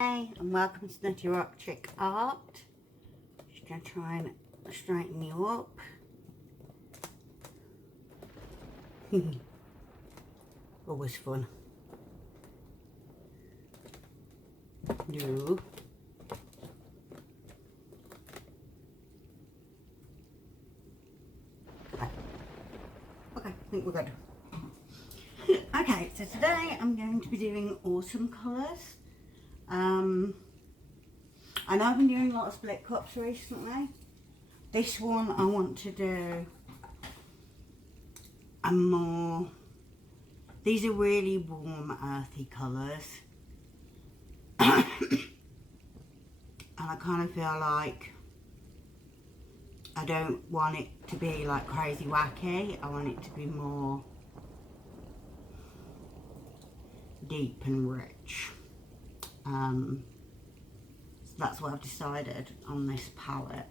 Hey, and welcome to Nutty Rock Trick Art. Just going to try and straighten you up. Always fun. No. Okay, I think we're good. Okay, so today I'm going to be doing autumn colours. I know I've been doing a lot of split cups recently. This one I want to do a more, these are really warm earthy colours. And I kind of feel like I don't want it to be like crazy wacky. I want it to be more deep and rich. So that's what I've decided on this palette.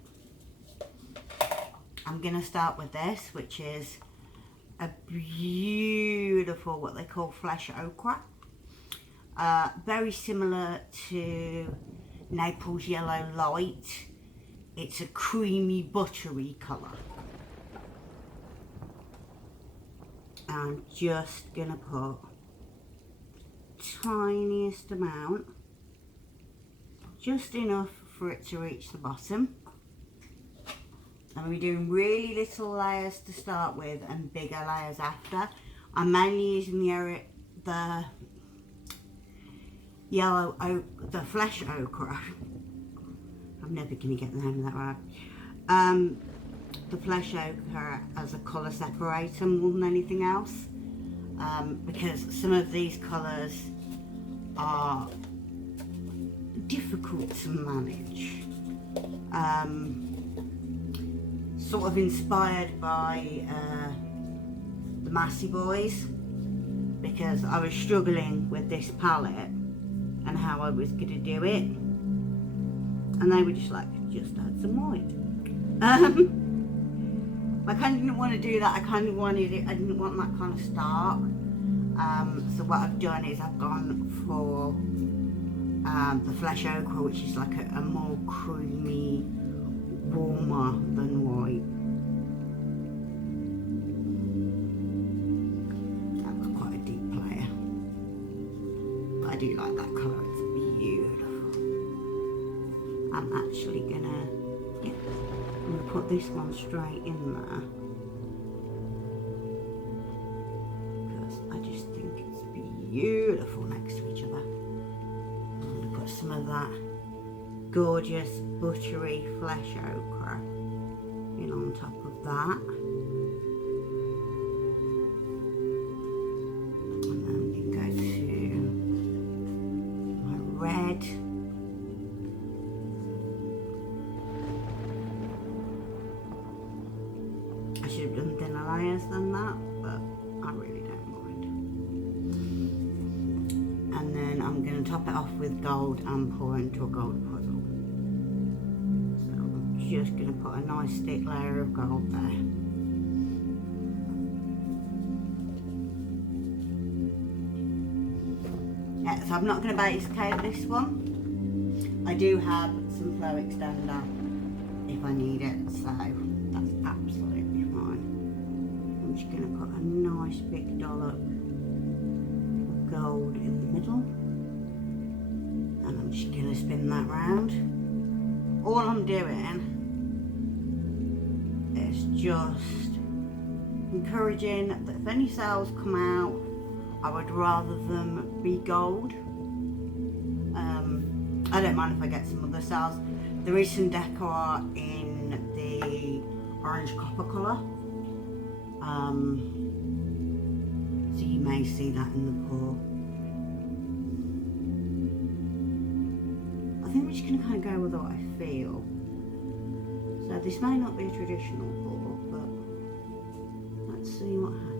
I'm going to start with this, which is a beautiful, what they call flesh ochre. Very similar to Naples Yellow Light. It's a creamy, buttery colour. I'm just going to put tiniest amount, just enough for it to reach the bottom. And we're doing really little layers to start with and bigger layers after. I'm mainly using the yellow oak, the flesh ochre. I'm never going to get the name of that right. The flesh ochre as a colour separator more than anything else. Because some of these colours are difficult to manage. Sort of inspired by the Massey Boys, because I was struggling with this palette and how I was going to do it, and they were just like, just add some white. I kind of didn't want to do that. I kind of wanted it, I didn't want that kind of stark. So what I've done is I've gone for the flesh ochre, which is like a more creamy, warmer than white. That was quite a deep layer, but I do like that colour. It's beautiful. I'm actually gonna, I'm gonna put this one straight in there because I just think it's beautiful next to each other. I'm gonna put some of that gorgeous buttery flesh ochre in on top of that, and then we can go to my red. I should have done thinner layers than that, but I really don't mind. And then I'm going to top it off with gold and pour into a gold puddle. Just going to put a nice thick layer of gold there. Yeah, so I'm not going to base coat this one. I do have some flow extender if I need it, so that's absolutely fine. I'm just going to put a nice big dollop of gold in the middle, and I'm just going to spin that round. All I'm doing is just encouraging that if any cells come out, I would rather them be gold. I don't mind if I get some other cells. There is some decor in the orange copper colour, so you may see that in the pour. I think we're just going to kind of go with what I feel. So this may not be a traditional pour, but let's see what happens.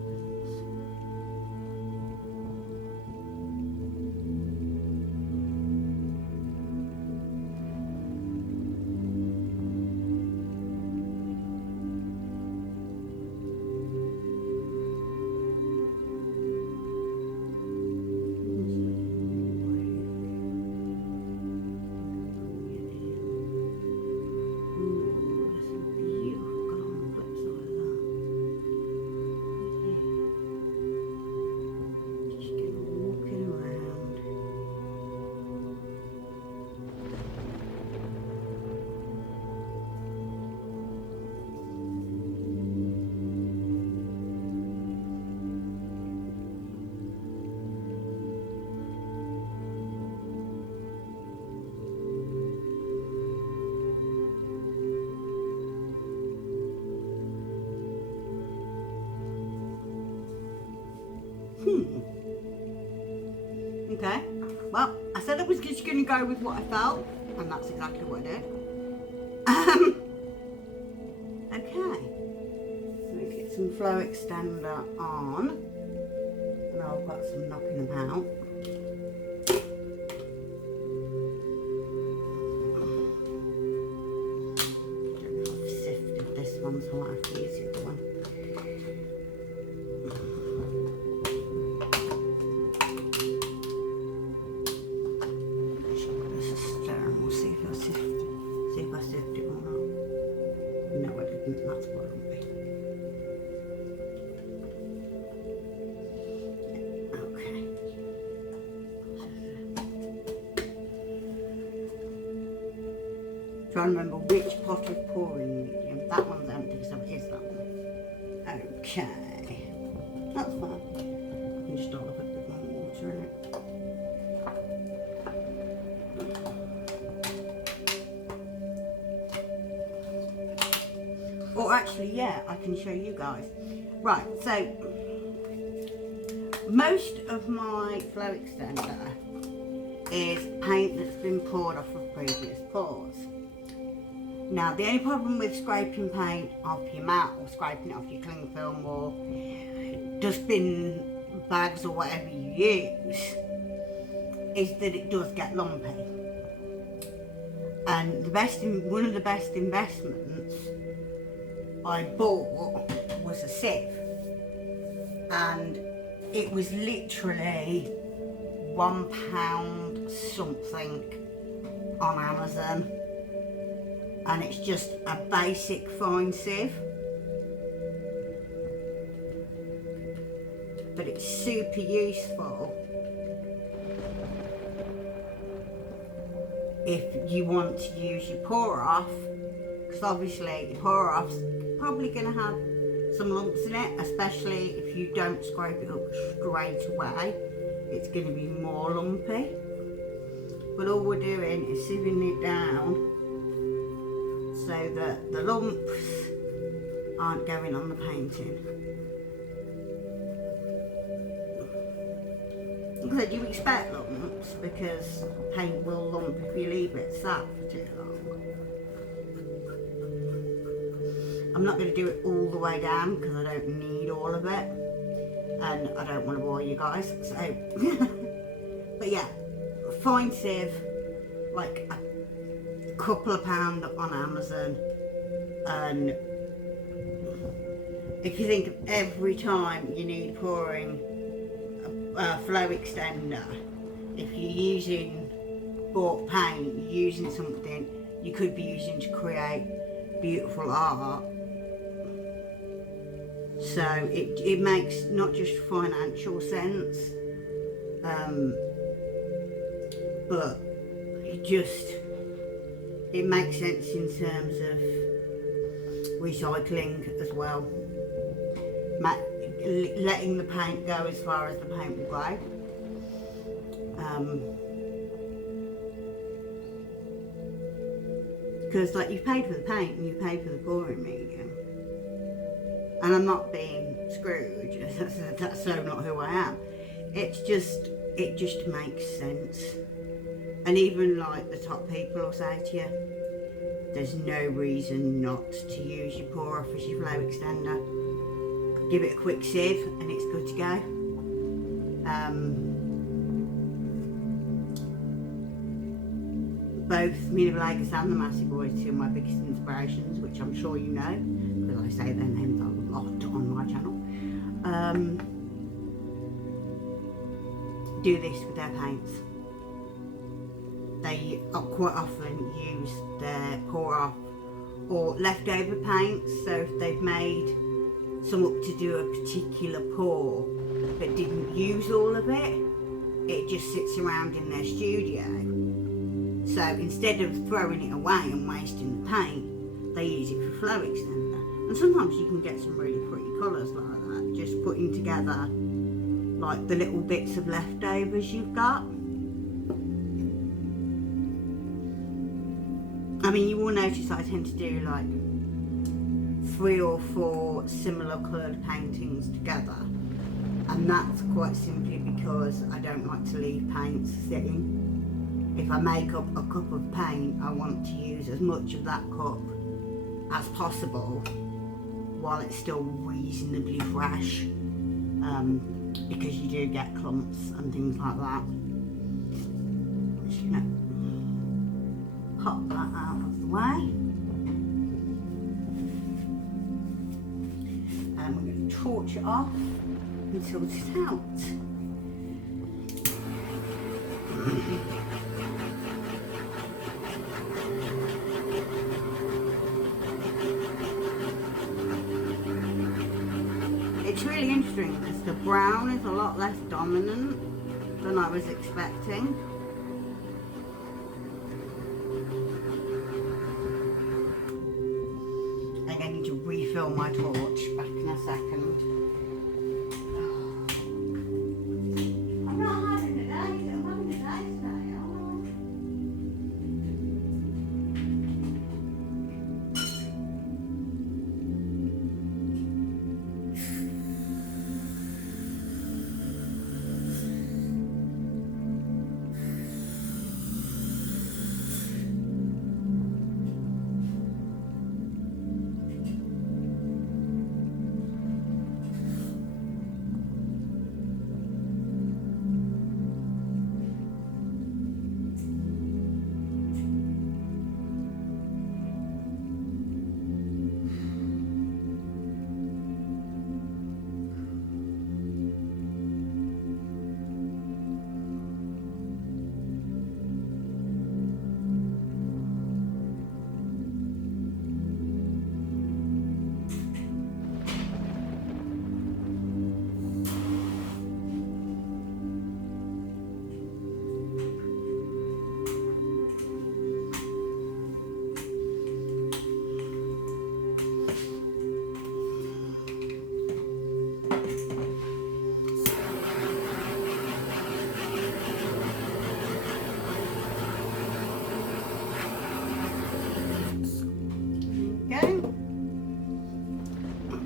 Okay, well, I said I was just going to go with what I felt, and that's exactly what I did. Okay, let me get some flow extender on, and I've got some knocking them out. I've sifted this one, so I might have to use the other one. That's what it'll be. Okay. Trying to remember which pot of pouring medium. That one's empty, so it is that one. Okay. That's fine. I can just dollop a bit more water in it. Or actually, yeah, I can show you guys. Right, so most of my flow extender is paint that's been poured off of previous pours. Now, the only problem with scraping paint off your mat or scraping it off your cling film or dustbin bags or whatever you use is that it does get lumpy. And one of the best investments I bought was a sieve, and it was literally £1 something on Amazon, and it's just a basic fine sieve, but it's super useful if you want to use your pour off, because obviously your pour off's probably going to have some lumps in it, especially if you don't scrape it up straight away. It's going to be more lumpy, but all we're doing is sieving it down so that the lumps aren't going on the painting. Like I said, you expect lumps because paint will lump if you leave it sat for too long. I'm not going to do it all the way down because I don't need all of it, and I don't want to bore you guys, so but yeah, fine sieve, like a couple of pound on Amazon. And if you think of every time you need pouring a flow extender, if you're using bought paint, you're using something you could be using to create beautiful art. So it makes not just financial sense, but it makes sense in terms of recycling as well. Letting the paint go as far as the paint will go. Because like you've paid for the paint and you've paid for the pouring medium. And I'm not being Scrooge, that's so not who I am. It just makes sense. And even like the top people will say to you, there's no reason not to use your pour off as your flow extender. Give it a quick sieve and it's good to go. Both Mina Vegas and the Massey Boys, two of my biggest inspirations, which I'm sure you know, because I say their names a lot on my channel, do this with their paints. They quite often use their pour off or leftover paints, so if they've made some up to do a particular pour but didn't use all of it, it just sits around in their studio. So instead of throwing it away and wasting the paint, they use it for flow extender. And sometimes you can get some really pretty colours like that, just putting together like the little bits of leftovers you've got. I mean, you will notice I tend to do like 3 or 4 similar coloured paintings together. and that's quite simply because I don't like to leave paint sitting. If I make up a cup of paint, I want to use as much of that cup as possible while it's still reasonably fresh, because you do get clumps and things like that. I'm just gonna pop that out of the way. And we're going to torch it off and sort it out. It's really interesting because the brown is a lot less dominant than I was expecting. I think I need to refill my torch back in a second. I'm not having a day, I'm having a day today, aren't I?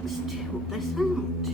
Let's tilt this out.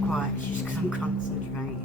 Quiet just because I'm concentrating.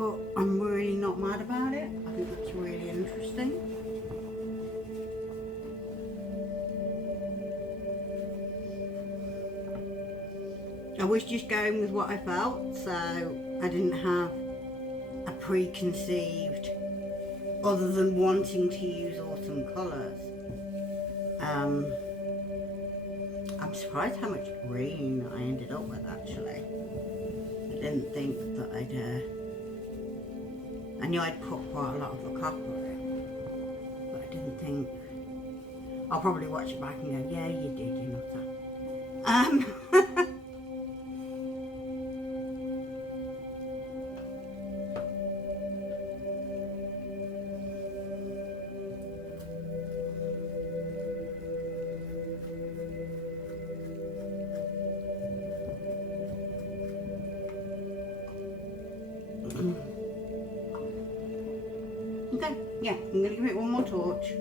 but I'm really not mad about it. I think that's really interesting. I was just going with what I felt, so I didn't have a preconceived, other than wanting to use autumn colours. I'm surprised how much green I ended up with, actually. I didn't think that I knew I'd put quite a lot of the copper in, but I didn't think. I'll probably watch it back and go, yeah, you did, you nutter. Okay, yeah, I'm going to give it one more torch.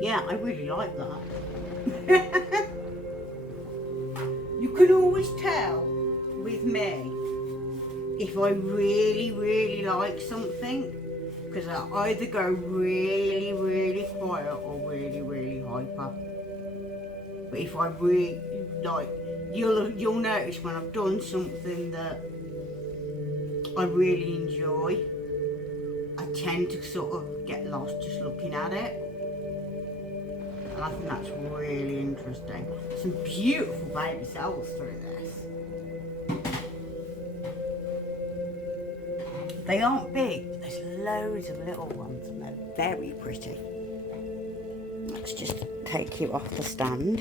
Yeah, I really like that. You can always tell with me if I really, really like something, because I either go really, really quiet or really, really hyper. But if I really like, you'll notice when I've done something that I really enjoy, I tend to sort of get lost just looking at it. And I think that's really interesting. Some beautiful baby cells through this. They aren't big, but there's loads of little ones and they're very pretty. Let's just take you off the stand.